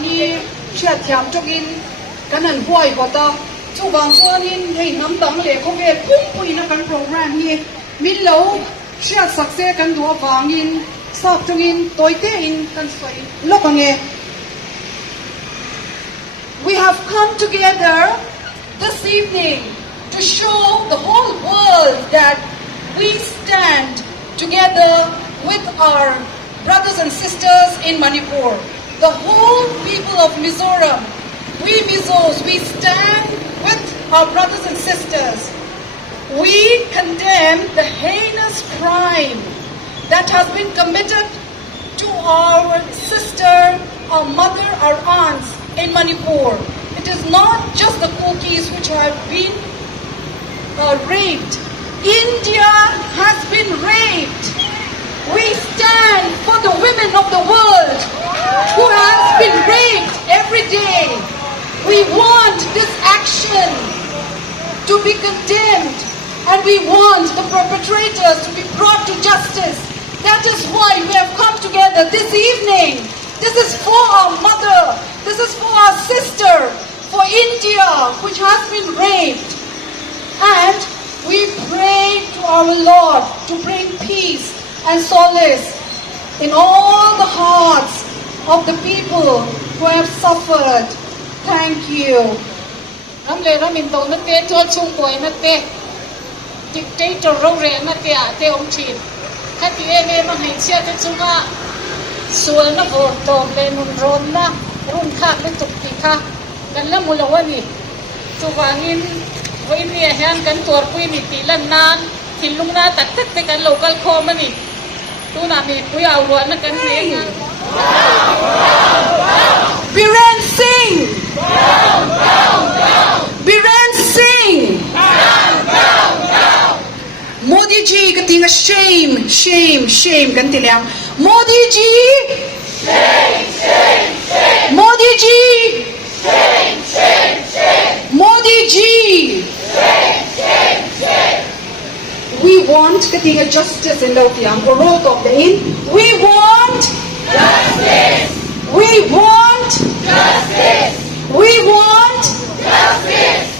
ni chia thiam tokin kanan huai bota chu wang chuanin hei nam dang le ko ve pui na kan program hi min lo chia sakse kan duwa wangin sak tungin toite in kan soi lokange. We have come together this evening to show the whole world that we stand together with our brothers and sisters in Manipur. The whole people of Mizoram, we Mizos, we stand with our brothers and sisters. We condemn the heinous crime that has been committed to our sister, our mother, our aunts in Manipur. It is not just the Kukis which have been raped. India has been raped. We stand for the women of the world who has been raped every day. We want this action to be condemned, and we want the perpetrators to be brought to justice. That is why we have come together this evening. This is for our mother. This is for our sister, for India, which has been raped. And we pray to our Lord to bring peace and solace in all the hearts of the people who have suffered. Thank you. Ramle ramin to na te to chung boy na te dictator ro re na te a te om chin khati e ma hai sia te chunga sual na vor to le nun ron na run kha le tuk ti kha kan la mulawani chu wangin voi ni han kan tor pui ni ti lan nan thilung na tak tak te kan local kho mani tu na mi pui au ro na kan ne Biren Singh! Biren Singh! Modi ji katinga shame, shame, shame kantilang. Modi ji! Shame, shame, shame! Modi ji! Shame, shame, shame! Modi ji! Shame, shame, shame! We want katinga justice in Lautiang, or roll We want justice! We want justice! We want justice!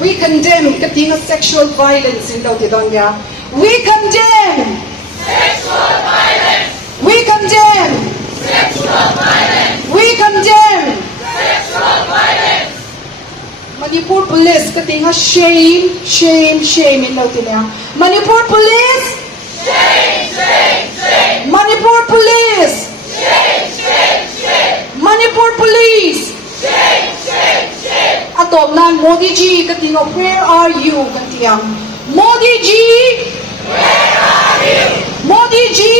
We condemn katinga sexual violence in Lautidonya. We condemn sexual violence! We condemn Sexual violence! We condemn Sexual violence! Manipur police katinga shame, shame, shame in Lautidonya. Manipur police! Shame, shame, shame! Manipur police! Shame, shame, shame! Manipur police! Shame, shame, shame! Atom nan Modi ji katinga, where are you katiyang? Modi ji! Where are you? Modi ji!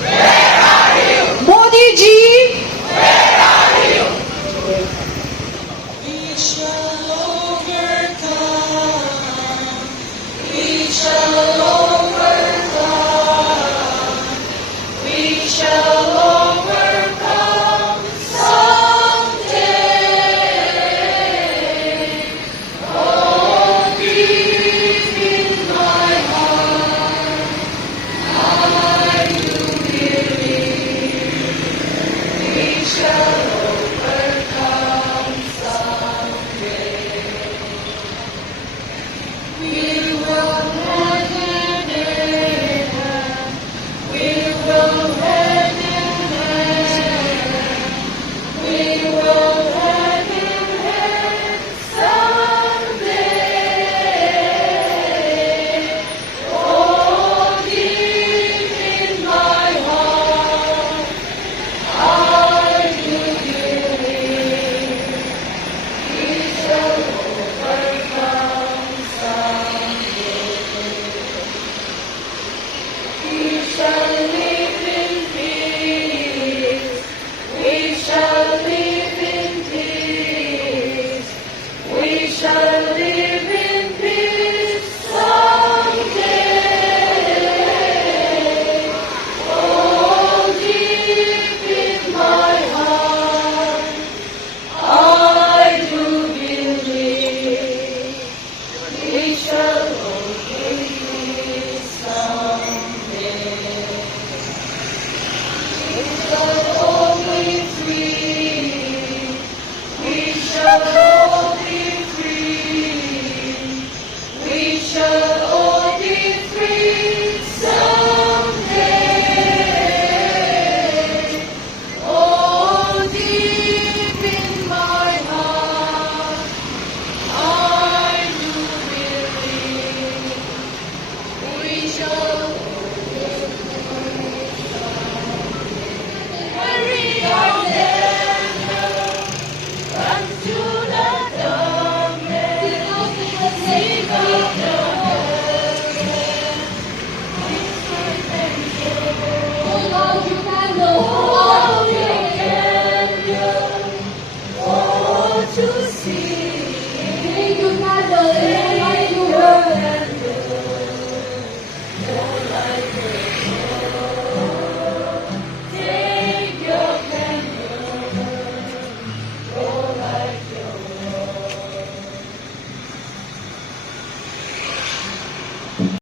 Where are you? Modi ji! Where are you? We shall overcome. We shall overcome. We shall overcome someday. Oh, deep in my heart, I do believe we shall overcome someday. We will hand in hand. We will hand in hand. We will hand in hand someday. Oh, deep in my heart, I do believe we shall overcome someday. Vigil.